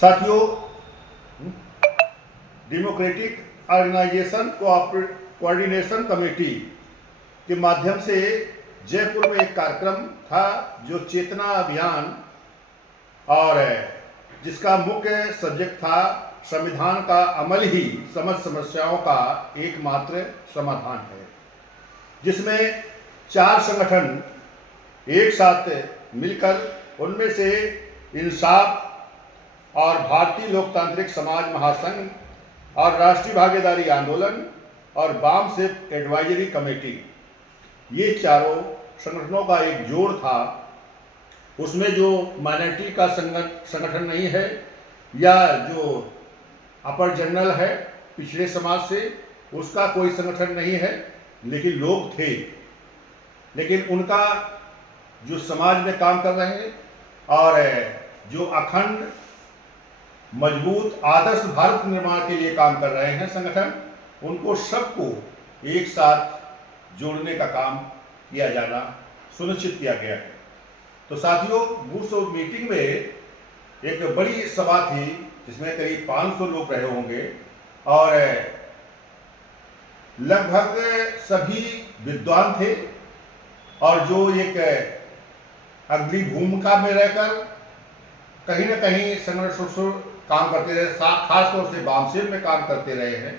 साथियों, democratic organisation coordination committee के माध्यम से जयपुर में एक कार्यक्रम था जो चेतना अभियान, और जिसका मुख्य सब्जेक्ट था संविधान का अमल ही समस्त समस्याओं का एकमात्र समाधान है, जिसमें 4 संगठन एक साथ मिलकर, उनमें से इंसाफ और भारतीय लोकतांत्रिक समाज महासंघ और राष्ट्रीय भागीदारी आंदोलन और वाम शिफ्ट एडवाइजरी कमेटी, ये चारों संगठनों का एक जोड़ था। उसमें जो माइनॉरिटी का संगठन नहीं है या जो अपर जनरल है पिछड़े समाज से, उसका कोई संगठन नहीं है, लेकिन लोग थे। लेकिन उनका जो समाज में काम कर रहे हैं और जो अखंड मजबूत आदर्श भारत निर्माण के लिए काम कर रहे हैं संगठन, उनको सबको एक साथ जोड़ने का काम किया जाना सुनिश्चित किया गया है। तो साथियों, उस मीटिंग में एक बड़ी सभा थी जिसमें करीब 500 लोग रहे होंगे और लगभग सभी विद्वान थे और जो एक अग्रणी भूमिका में रहकर कहीं न कहीं संगठन काम करते रहे, खास तौर से वामसेन में काम करते रहे हैं,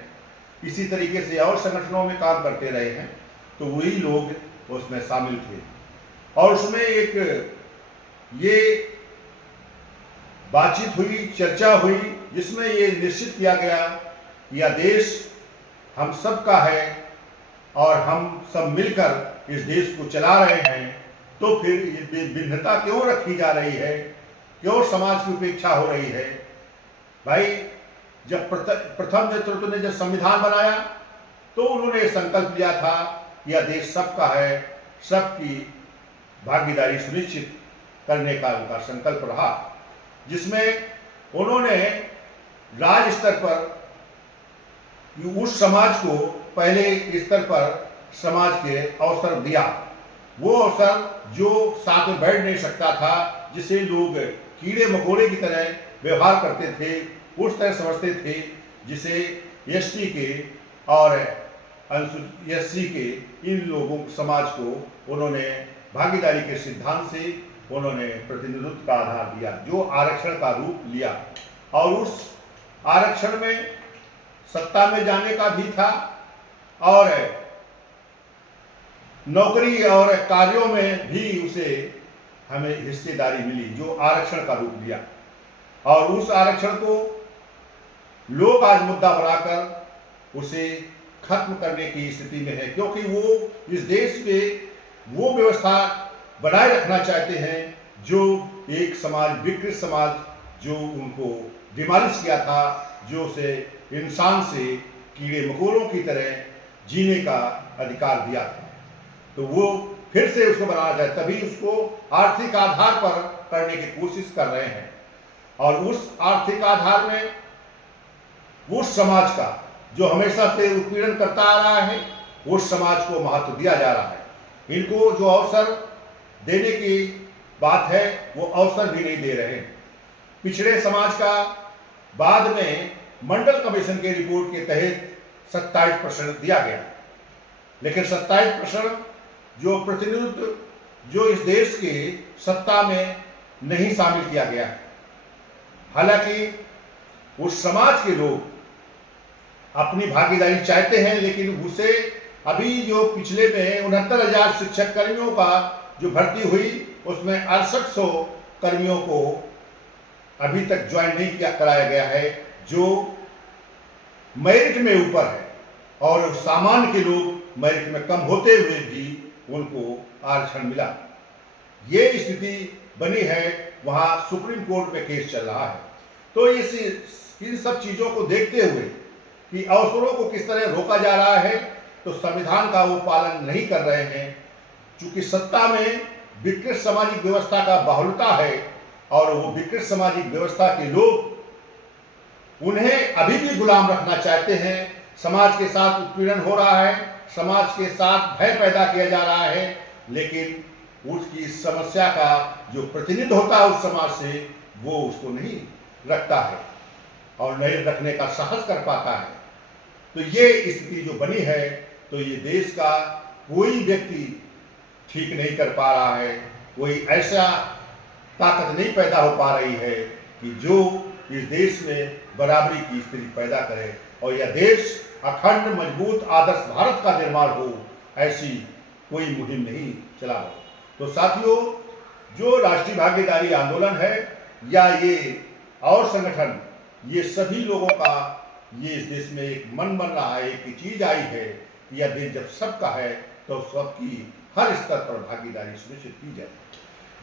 इसी तरीके से और संगठनों में काम करते रहे हैं, तो वही लोग उसमें शामिल थे। और उसमें एक ये बातचीत हुई, चर्चा हुई, जिसमें ये निश्चित किया गया कि यह देश हम सब का है और हम सब मिलकर इस देश को चला रहे हैं, तो फिर ये भिन्नता क्यों रखी जा रही है, क्यों समाज की उपेक्षा हो रही है। भाई, जब प्रथम नेतृत्व ने जब संविधान बनाया तो उन्होंने संकल्प लिया था कि यह देश सबका है, सबकी भागीदारी सुनिश्चित करने का उनका संकल्प रहा, जिसमें उन्होंने राज्य स्तर पर उस समाज को पहले स्तर पर समाज के अवसर दिया। वो अवसर जो साथ में बैठ नहीं सकता था, जिसे लोग कीड़े मकोड़े की तरह व्यवहार करते थे, उस तरह समझते थे, जिसे एसटी के और एससी के इन लोगों समाज को उन्होंने भागीदारी के सिद्धांत से उन्होंने प्रतिनिधित्व का आधार दिया, जो आरक्षण का रूप लिया। और उस आरक्षण में सत्ता में जाने का भी था और नौकरी और कार्यों में भी उसे हमें हिस्सेदारी मिली, जो आरक्षण का रूप लिया। और उस आरक्षण को लोग आज मुद्दा बनाकर उसे खत्म करने की स्थिति में है, क्योंकि वो इस देश में वो व्यवस्था बनाए रखना चाहते हैं जो एक समाज, विकृत समाज, जो उनको डिमोलिश किया था, जो उसे इंसान से कीड़े मकोड़ों की तरह जीने का अधिकार दिया था। तो वो फिर से उसको बनाना चाहे, तभी उसको आर्थिक आधार पर करने की कोशिश कर रहे हैं। और उस आर्थिक आधार में उस समाज का जो हमेशा से उत्पीड़न करता आ रहा है, उस समाज को महत्व दिया जा रहा है। इनको जो अवसर देने की बात है, वो अवसर भी नहीं दे रहे हैं। पिछड़े समाज का बाद में मंडल कमीशन के रिपोर्ट के तहत 27% दिया गया, लेकिन 27% जो प्रतिनिधित्व जो इस देश के सत्ता में नहीं शामिल किया गया। हालांकि उस समाज के लोग अपनी भागीदारी चाहते हैं, लेकिन उसे अभी जो पिछले में 69,000 शिक्षक कर्मियों का जो भर्ती हुई, उसमें 6800 कर्मियों को अभी तक ज्वाइन नहीं कराया गया है, जो मेरिट में ऊपर है, और सामान्य के लोग मेरिट में कम होते हुए भी उनको आरक्षण मिला। ये स्थिति बनी है, वहां सुप्रीम कोर्ट में केस चल रहा है। तो इन सब चीजों को देखते हुए कि अवसरों को किस तरह रोका जा रहा है, तो संविधान का वो पालन नहीं कर रहे हैं। चूंकि सत्ता में विकृत सामाजिक व्यवस्था का बाहुल्यता है और वो विकृत सामाजिक व्यवस्था के लोग उन्हें अभी भी गुलाम रखना चाहते हैं। समाज के साथ उत्पीड़न हो रहा है, समाज के साथ भय पैदा किया जा रहा है, लेकिन उसकी समस्या का जो प्रतिनिधित्व होता है उस समाज से, वो उसको नहीं रखता है और नहीं रखने का साहस कर पाता है। तो ये स्थिति जो बनी है, तो ये देश का कोई व्यक्ति ठीक नहीं कर पा रहा है, कोई ऐसा ताकत नहीं पैदा हो पा रही है कि जो इस देश में बराबरी की स्थिति पैदा करे और यह देश अखंड मजबूत आदर्श भारत का निर्माण हो, ऐसी कोई मुहिम नहीं चला हो। तो साथियों, जो राष्ट्रीय भागीदारी आंदोलन है या ये और संगठन, ये सभी लोगों का ये इस देश में एक मन बन रहा है, एक चीज आई है कि यह देश जब सबका है तो सबकी हर स्तर पर भागीदारी सुनिश्चित की जाए।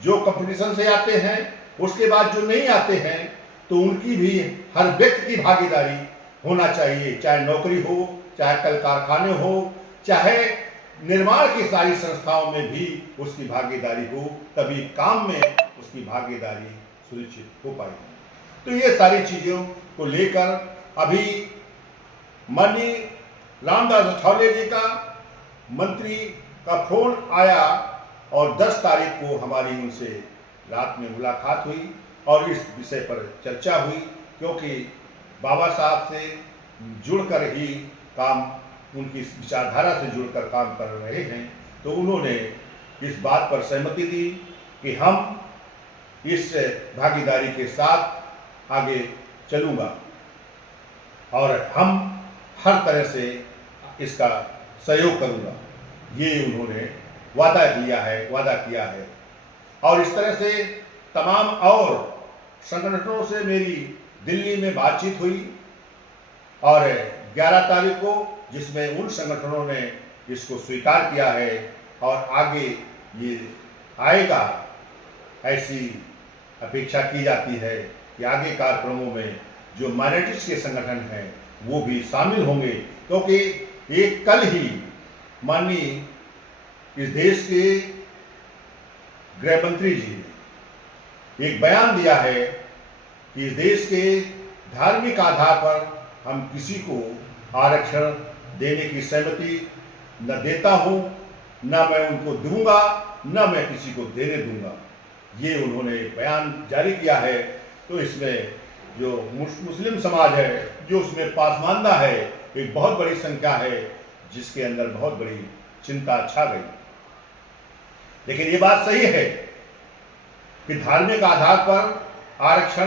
जो कंपटीशन से आते हैं, उसके बाद जो नहीं आते हैं, तो उनकी भी हर व्यक्ति की भागीदारी होना चाहिए, चाहे नौकरी हो, चाहे कल कारखाने हो, चाहे निर्माण की सारी संस्थाओं में भी उसकी भागीदारी हो, तभी काम में उसकी भागीदारी सुनिश्चित हो पाएगी। तो ये सारी चीज़ों को लेकर अभी माननीय रामदास अठावले जी का मंत्री का फोन आया और 10 तारीख को हमारी उनसे रात में मुलाकात हुई और इस विषय पर चर्चा हुई, क्योंकि बाबा साहब से जुड़कर ही काम, उनकी विचारधारा से जुड़कर काम कर रहे हैं। तो उन्होंने इस बात पर सहमति दी कि हम इस भागीदारी के साथ आगे चलूँगा और हम हर तरह से इसका सहयोग करूँगा, ये उन्होंने वादा किया है। और इस तरह से तमाम और संगठनों से मेरी दिल्ली में बातचीत हुई और 11 तारीख को, जिसमें उन संगठनों ने इसको स्वीकार किया है और आगे ये आएगा, ऐसी अपेक्षा की जाती है कि आगे कार्यक्रमों में जो माइनॉरिटीज के संगठन हैं वो भी शामिल होंगे, क्योंकि एक कल ही माननीय इस देश के गृह मंत्री जी ने एक बयान दिया है कि इस देश के धार्मिक आधार पर हम किसी को आरक्षण देने की सहमति न देता हूं, न मैं उनको दूंगा, न मैं किसी को देने दूंगा, ये उन्होंने बयान जारी किया है। तो इसमें जो मुस्लिम समाज है, जो उसमें पासमानदा है, एक बहुत बड़ी संख्या है, जिसके अंदर बहुत बड़ी चिंता छा गई। लेकिन ये बात सही है कि धार्मिक आधार पर आरक्षण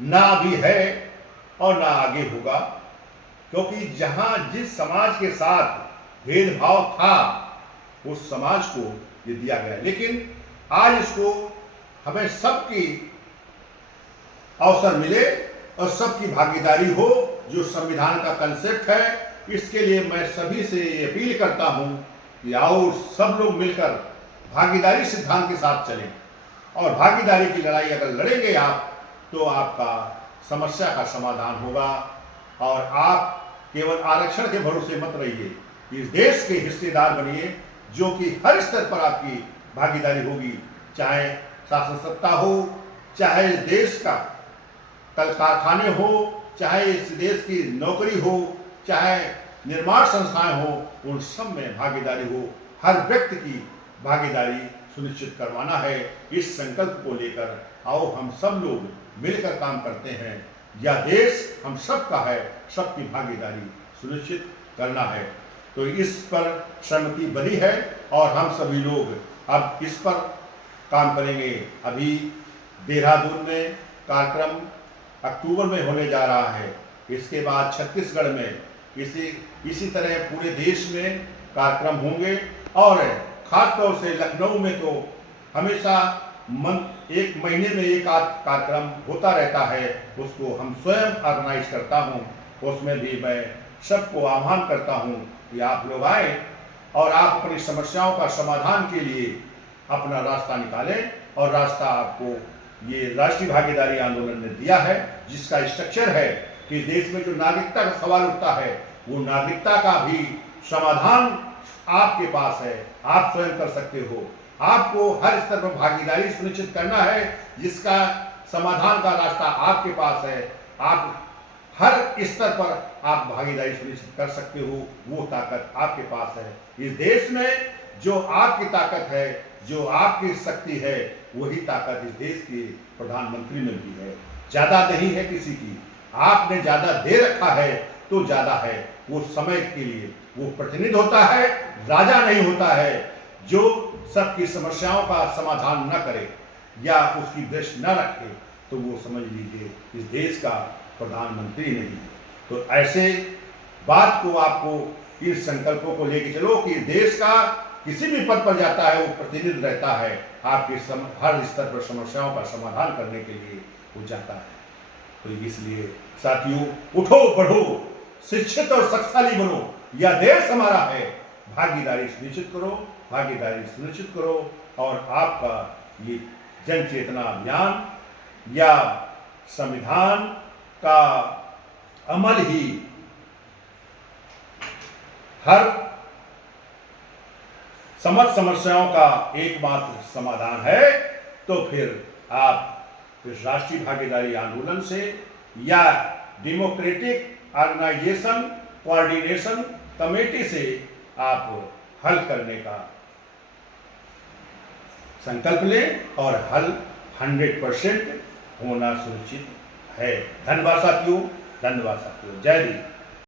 ना भी है और ना आगे होगा, क्योंकि जहां जिस समाज के साथ भेदभाव था उस समाज को ये दिया गया। लेकिन आज इसको हमें सबकी अवसर मिले और सबकी भागीदारी हो, जो संविधान का कंसेप्ट है। इसके लिए मैं सभी से अपील करता हूं कि आओ सब लोग मिलकर भागीदारी सिद्धांत के साथ चलें, और भागीदारी की लड़ाई अगर लड़ेंगे आप, तो आपका समस्या का समाधान होगा। और आप केवल आरक्षण के भरोसे मत रहिए, इस देश के हिस्सेदार बनिए, जो कि हर स्तर पर आपकी भागीदारी होगी, चाहे शासन सत्ता हो, चाहे इस देश का कल कारखाने हो, चाहे इस देश की नौकरी हो, चाहे निर्माण संस्थाएं हो, उन सब में भागीदारी हो। हर व्यक्ति की भागीदारी सुनिश्चित करवाना है। इस संकल्प को लेकर आओ हम सब लोग मिलकर काम करते हैं। यह देश हम सब का है, सबकी भागीदारी सुनिश्चित करना है। तो इस पर सहमति बनी है और हम सभी लोग अब इस पर काम करेंगे। अभी देहरादून में कार्यक्रम अक्टूबर में होने जा रहा है, इसके बाद छत्तीसगढ़ में इसी तरह पूरे देश में कार्यक्रम होंगे, और खास तौर से लखनऊ में तो हमेशा एक महीने में एक आध कार्यक्रम होता रहता है, उसको हम स्वयं ऑर्गेनाइज करता हूँ। उसमें भी मैं सबको आह्वान करता हूँ कि आप लोग आए और आप अपनी समस्याओं का समाधान के लिए अपना रास्ता निकालें। और रास्ता आपको ये राष्ट्रीय भागीदारी आंदोलन ने दिया है, जिसका स्ट्रक्चर है कि देश में जो नागरिकता का सवाल उठता है, वो नागरिकता का भी समाधान आपके पास है, आप स्वयं कर सकते हो। आपको हर स्तर पर भागीदारी सुनिश्चित करना है, जिसका समाधान का रास्ता आपके पास है। आप हर स्तर पर आप भागीदारी सुनिश्चित कर सकते हो, वो ताकत आपके पास है। इस देश में जो आपकी ताकत है, जो आपकी शक्ति है, वही ताकत इस देश के प्रधानमंत्री में भी है। ज़्यादा नहीं है किसी की। आपने ज़्यादा दे रखा है तो ज़्यादा है। वो समय के लिए वो प्रतिनिधि होता है, राजा नहीं होता है। जो सबकी समस्याओं का समाधान न करे या उसकी दृष्टि न रखे तो वो समझ लीजिए इस देश का प्रधानमंत्री नहीं है। तो ऐसे बात को आपको इस संकल्पों को लेके चलो कि देश का किसी भी पद पर जाता है वो प्रतिनिधि रहता है, आपके हर स्तर पर समस्याओं का समाधान करने के लिए वो जाता है। तो इसलिए साथियों, उठो बढ़ो, शिक्षित और शक्तिशाली बनो, यह देश हमारा है। भागीदारी सुनिश्चित करो, भागीदारी सुनिश्चित करो और आपका ये जन चेतना अभियान या संविधान का अमल ही हर समस्त समस्याओं का एकमात्र समाधान है। तो फिर आप इस राष्ट्रीय भागीदारी आंदोलन से या डेमोक्रेटिक ऑर्गेनाइजेशन कोऑर्डिनेशन कमेटी से आप हल करने का संकल्प लें और हल 100% होना सुनिश्चित है। धन्यवाद साथियों, धन्यवाद साथियों। जय हिंद।